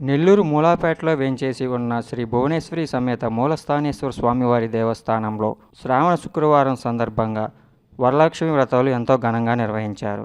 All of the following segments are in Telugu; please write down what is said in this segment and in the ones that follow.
నెల్లూరు మూలాపేటలో వేంచేసి ఉన్న శ్రీ భువనేశ్వరి సమేత మూలస్థానేశ్వర స్వామివారి దేవస్థానంలో శ్రావణ శుక్రవారం సందర్భంగా వరలక్ష్మి వ్రతాలు ఎంతో ఘనంగా నిర్వహించారు.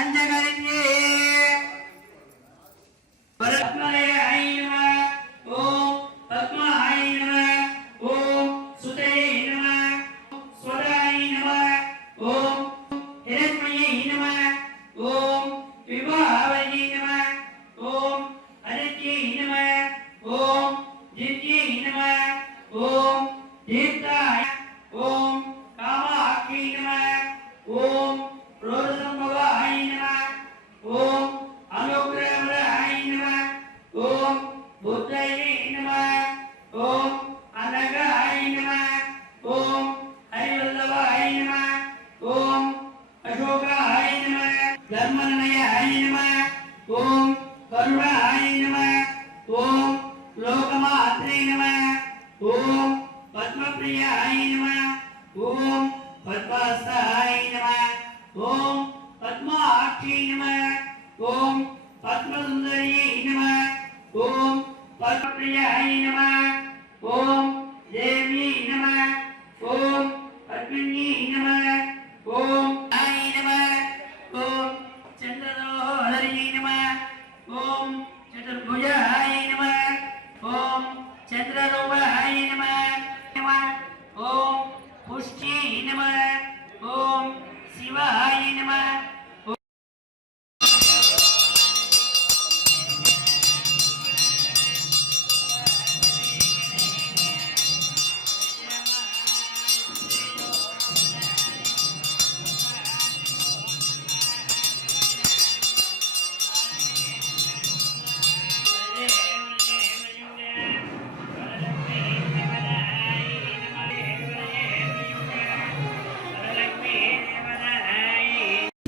ओम कामाख्यै नमः, ओम रोदसंभवाय नमः, ओम अनुग्रहवराय नमः, ओम बुद्धये नमः, ओम अनघाय नमः, ओम हरिवल्लभाय नमः, ओम अशोकाय नमः धर्मनिर्णयाय नमः, ओम करुणाय नमः, ओम लोकमात्रे नमः, ओम पद्मप्रियाय పద్మాక్షి నమః ఓం పద్మసుందర్యై నమ ఓం పద్మప్రియాయ నమః ఓం దేవ్యై నమః ఓం పద్మిన్యై నమః ఓం ఆయ నమః ఓం చంద్రదోహర్యై నమః ఓం చతుర్భుజాయ నమః ఓం చంద్రరూపాయ నమః నమః ఓం పుష్ట్యై నమః ఓం శివాయ నమ